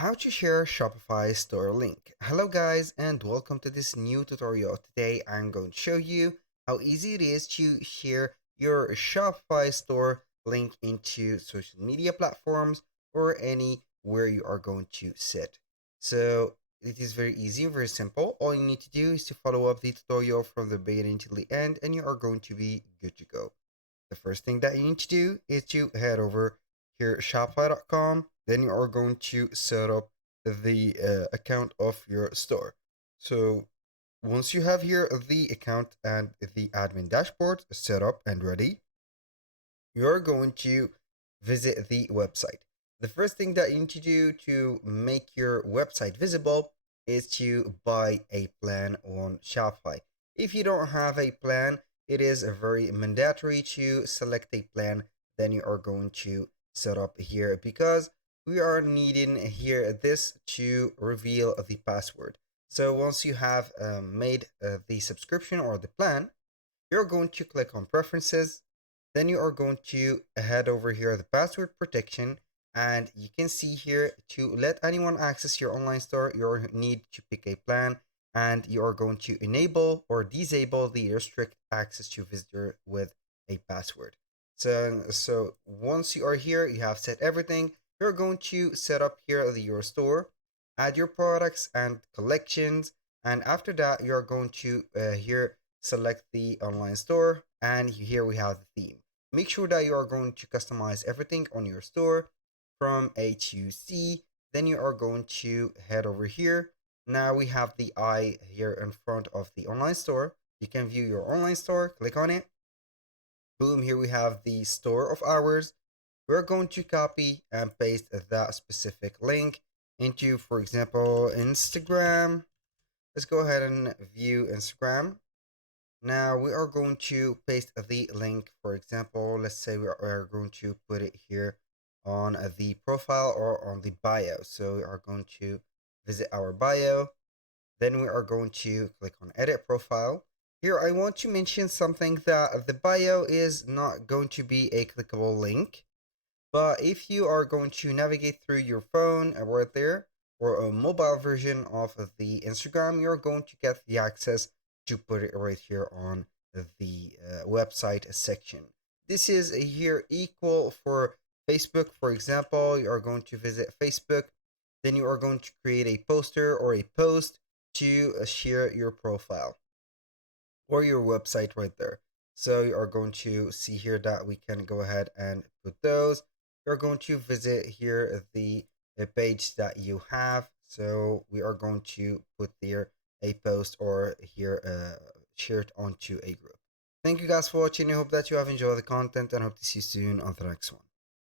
How to share Shopify Store Link. Hello guys and welcome to this new tutorial. Today I'm going to show you how easy it is to share your Shopify Store link into social media platforms or anywhere you are going to sit. So it is very easy, very simple. All you need to do is to follow up the tutorial from the beginning to the end and you are going to be good to go. The first thing that you need to do is to head over here shopify.com. Then you are going to set up the account of your store. So once you have here the account and the admin dashboard set up and ready, you are going to visit the website. The first thing that you need to do to make your website visible is to buy a plan on Shopify. If you don't have a plan, it is very mandatory to select a plan. Then you are going to set up here because we are needing here this to reveal the password. So once you have made the subscription or the plan, you're going to click on preferences. Then you are going to head over here the password protection, and you can see here to let anyone access your online store, you need to pick a plan, and you are going to enable or disable the restrict access to visitor with a password. So once you are here, you have set everything. You're going to set up here your store, add your products and collections, and after that you're going to here select the online store, and here we have the theme. Make sure that you are going to customize everything on your store from A to C. Then you are going to head over here. Now we have the eye here in front of the online store. You can view your online store, click on it. Boom, here we have the store of ours. We're going to copy and paste that specific link into, for example, Instagram. Let's go ahead and view Instagram. Now we are going to paste the link. For example, let's say we are going to put it here on the profile or on the bio. So we are going to visit our bio. Then we are going to click on edit profile. Here I want to mention something, that the bio is not going to be a clickable link. But if you are going to navigate through your phone right there, or a mobile version of the Instagram, you're going to get the access to put it right here on the website section. This is here equal for Facebook. For example, you are going to visit Facebook, then you are going to create a poster or a post to share your profile or your website right there. So you are going to see here that we can go ahead and put those. You're going to visit here the page that you have. So we are going to put there a post or here share it onto a group. Thank you guys for watching. I hope that you have enjoyed the content and hope to see you soon on the next one.